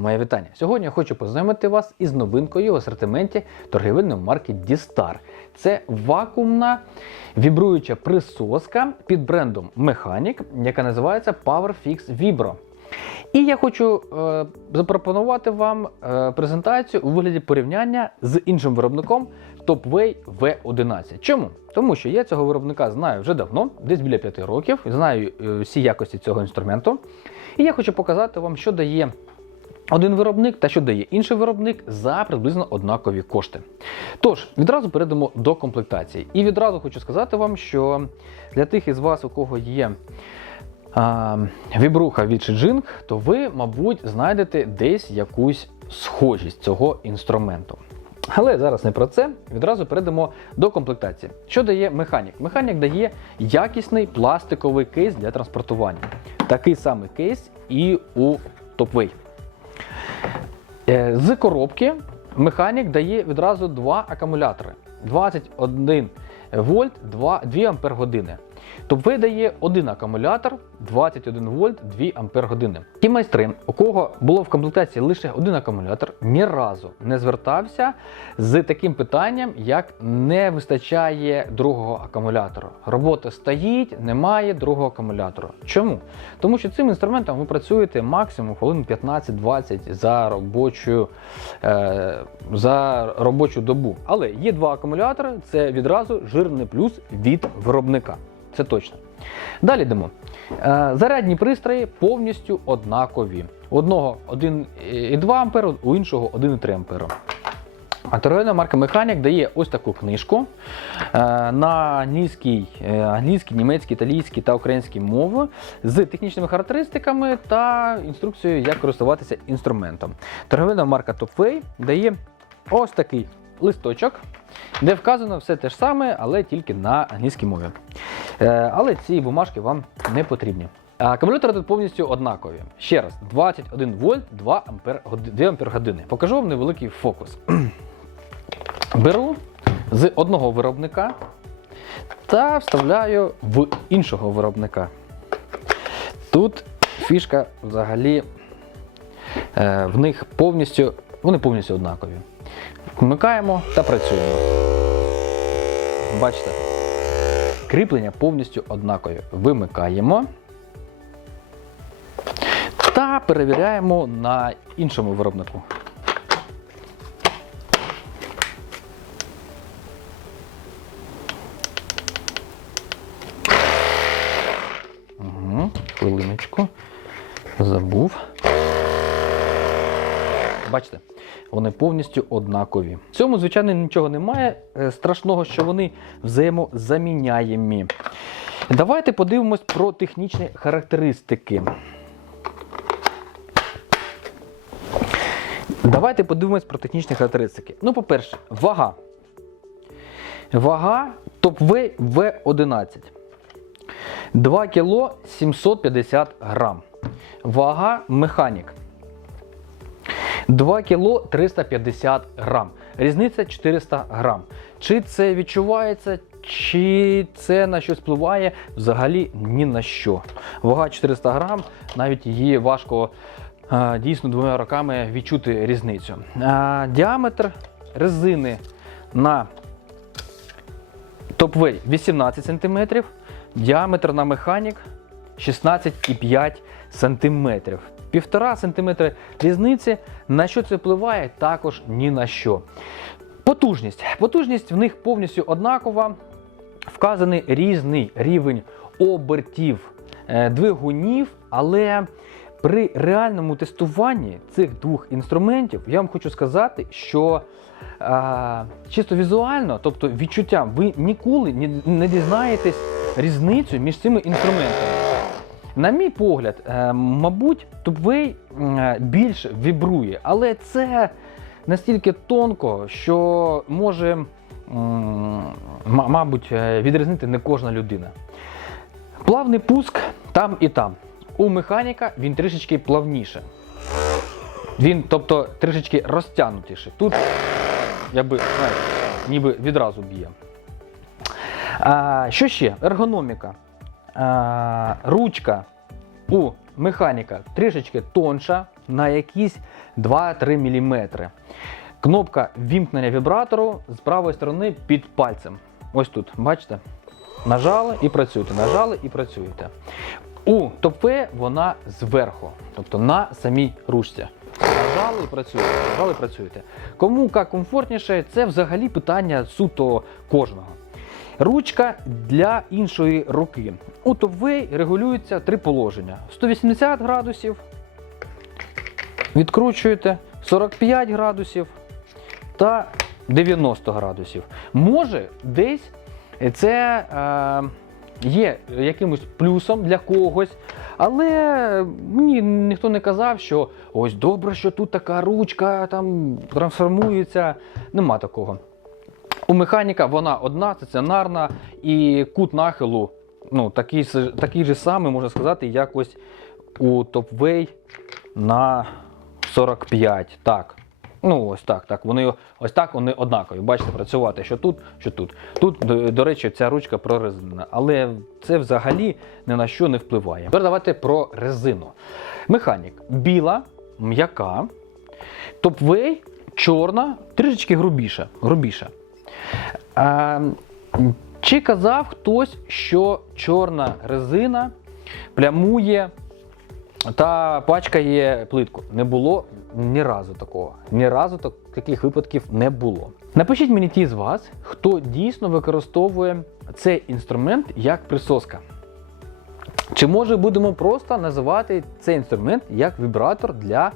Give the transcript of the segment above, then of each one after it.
моє вітання. Сьогодні я хочу познайомити вас із новинкою в асортименті торгівельної марки D-Star. Це вакуумна вібруюча присоска під брендом Mechanic, яка називається PowerFix Vibro. І я хочу е, запропонувати вам е, презентацію у вигляді порівняння з іншим виробником TopWay V11. Чому? Тому що я цього виробника знаю вже давно, десь біля 5 років, знаю е, всі якості цього інструменту. І я хочу показати вам, що дає один виробник та що дає інший виробник за приблизно однакові кошти. Тож, відразу перейдемо до комплектації. І відразу хочу сказати вам, що для тих із вас, у кого є а, вібруха від Shijing, то ви, мабуть, знайдете десь якусь схожість цього інструменту. Але зараз не про це. Відразу перейдемо до комплектації. Що дає механік? Механік дає якісний пластиковий кейс для транспортування. Такий самий кейс і у TopWay. Е, З коробки механік дає відразу два акумулятори: 21 вольт, 2, 2 ампер години. Тобто дає один акумулятор 21 вольт 2 ампер. Ті майстри, у кого було в комплектації лише один акумулятор, ні разу не звертався з таким питанням, як не вистачає другого акумулятора. Робота стоїть, немає другого акумулятора. Чому? Тому що цим інструментом ви працюєте максимум хвилин 15-20 за робочу, е, за робочу добу. Але є два акумулятори, це відразу жирний плюс від виробника. Це точно. Далі йдемо. Е, Зарядні пристрої повністю однакові. У одного 1,2 А, у іншого 1,3 А. Торговельна марка Mechanic дає ось таку книжку е, на англійській, е, англійській, німецькій, італійській та українській мови з технічними характеристиками та інструкцією, як користуватися інструментом. Торговельна марка TopWay дає ось такий листочок, де вказано все те ж саме, але тільки на англійській мові. Е, Але ці бумажки вам не потрібні. Акумулятори тут повністю однакові. Ще раз, 21 вольт, 2 ампер, 2 ампер години. Покажу вам невеликий фокус. Беру з одного виробника та вставляю в іншого виробника. Тут фішка взагалі е, в них повністю, вони повністю однакові. Вмикаємо та працюємо. Бачите? Кріплення повністю однакові. Вимикаємо та перевіряємо на іншому виробнику. Хвилиночку. Забув. Бачите, вони повністю однакові. В цьому, звичайно, нічого немає е, страшного, що вони взаємозаміняємі. Давайте подивимось про технічні характеристики. Давайте подивимось про технічні характеристики. Ну, по-перше, вага. Вага TopV V11. 2 кг 750 грам. Вага механік. 2 кг 350 грам. Різниця 400 грам. Чи це відчувається, чи це на щось впливає? Взагалі ні на що. Вага 400 грам, навіть її важко дійсно двома роками відчути різницю. Діаметр резини на TopWay 18 см, діаметр на механік 16,5 см. Півтора сантиметра різниці. На що це впливає? Також ні на що. Потужність. Потужність в них повністю однакова. Вказаний різний рівень обертів е, двигунів, але при реальному тестуванні цих двох інструментів я вам хочу сказати, що а, чисто візуально, тобто відчуттям, ви ніколи не дізнаєтесь різницю між цими інструментами. На мій погляд, е, мабуть, тупвей е, більш вібрує, але це настільки тонко, що може, мабуть, е, відрізнити не кожна людина. Плавний пуск там і там. У механіка він трішечки плавніше. Він, тобто, трішечки розтягнутіше. Тут, якби, знаєте, ніби відразу б'є. А, що ще? Ергономіка. Ручка у механіка трішечки тонша, на якісь 2-3 мм. Кнопка вімкнення вібратору з правої сторони під пальцем. Ось тут, бачите? Нажали і працюєте, нажали і працюєте. У топе вона зверху, тобто на самій ручці. Нажали і працюєте, нажали і працюєте. Кому як комфортніше, це взагалі питання суто кожного. Ручка для іншої руки. У топвей регулюється три положення: 180 градусів, відкручуєте 45 градусів та 90 градусів. Може, десь це е, є якимось плюсом для когось, але мені ніхто не казав, що ось добре, що тут така ручка там трансформується. Нема такого. У механіка вона одна, стаціонарна, і кут нахилу ну, такий, такий же самий, можна сказати, як ось у Topway на 45. Так. Ну, ось так, так. Вони ось так вони однакові. Бачите, працювати що тут, що тут. Тут, до, до речі, ця ручка прорезинена, але це взагалі ні на що не впливає. Тепер давайте про резину. Механік біла, м'яка, топвей, чорна, трішечки грубіша. грубіша. А, чи казав хтось, що чорна резина плямує та пачкає плитку? Не було ні разу такого. Ні разу так- таких випадків не було. Напишіть мені ті з вас, хто дійсно використовує цей інструмент як присоска. Чи може будемо просто називати цей інструмент як вібратор для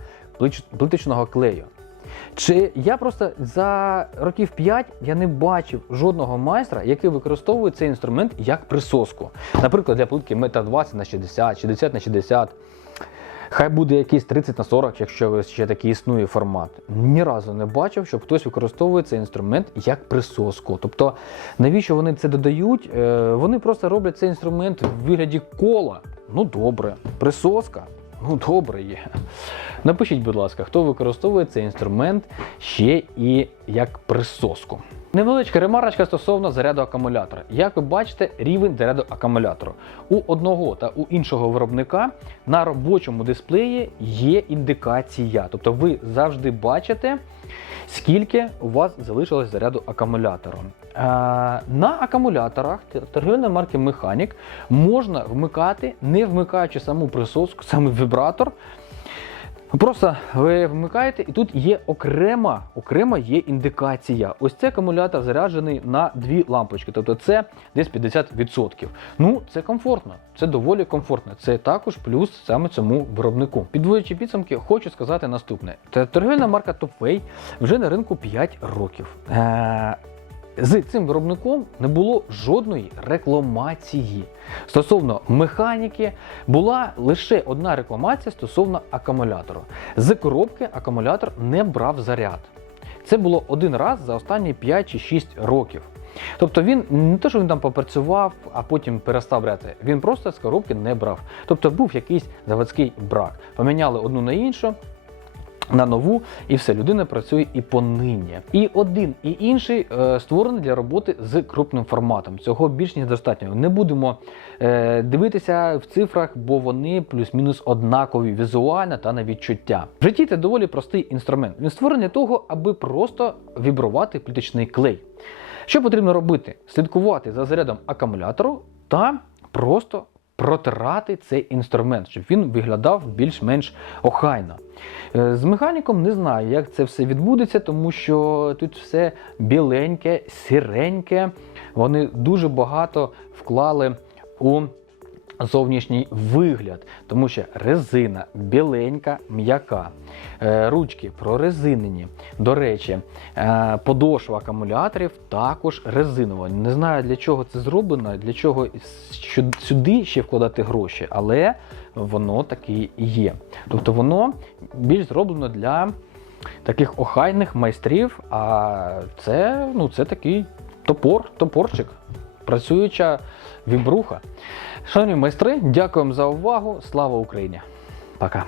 плиточного клею? Чи я просто за років 5 я не бачив жодного майстра, який використовує цей інструмент як присоску. Наприклад, для плитки метр 20 на 60, 60 на 60. Хай буде якийсь 30 на 40, якщо ще такий існує формат. Ні разу не бачив, щоб хтось використовує цей інструмент як присоску. Тобто, навіщо вони це додають? Е, Вони просто роблять цей інструмент в вигляді кола. Ну добре, присоска. Ну добре є. Напишіть, будь ласка, хто використовує цей інструмент ще і як присоску. Невеличка ремарочка стосовно заряду акумулятора. Як ви бачите, рівень заряду акумулятора. У одного та у іншого виробника на робочому дисплеї є індикація. Тобто ви завжди бачите, скільки у вас залишилось заряду акумулятора. Е, на акумуляторах торгівельної марки Mechanic можна вмикати, не вмикаючи саму присоску, саме вібратор. Просто ви вмикаєте, і тут є окрема, окрема є індикація. Ось цей акумулятор заряджений на дві лампочки, тобто це десь 50%. Ну, це комфортно, це доволі комфортно. Це також плюс саме цьому виробнику. Підводячи підсумки, хочу сказати наступне: торгівельна марка Topway вже на ринку 5 років. Е- з цим виробником не було жодної рекламації. Стосовно механіки, була лише одна рекламація стосовно акумулятору. З коробки акумулятор не брав заряд. Це було один раз за останні 5 чи 6 років. Тобто він не те, що він там попрацював, а потім перестав брати. Він просто з коробки не брав. Тобто був якийсь заводський брак. Поміняли одну на іншу, на нову, і все, людина працює і понині. І один, і інший е, створений для роботи з крупним форматом. Цього більш ніж достатньо. Не будемо е, дивитися в цифрах, бо вони плюс-мінус однакові візуально та на відчуття. В житті це доволі простий інструмент. Він створений для того, аби просто вібрувати пліточний клей. Що потрібно робити? Слідкувати за зарядом акумулятору та просто протирати цей інструмент, щоб він виглядав більш-менш охайно. Е, З механіком не знаю, як це все відбудеться, тому що тут все біленьке, сіреньке. Вони дуже багато вклали у зовнішній вигляд, тому що резина біленька, м'яка, Е, ручки прорезинені. До речі, е, подошва акумуляторів також резинова. Не знаю для чого це зроблено, для чого сюди ще вкладати гроші, але воно таки є. Тобто воно більш зроблено для таких охайних майстрів, а це, ну, це такий топор, топорчик, працююча вібруха. Шановні майстри, дякуємо за увагу. Слава Україні! Пока!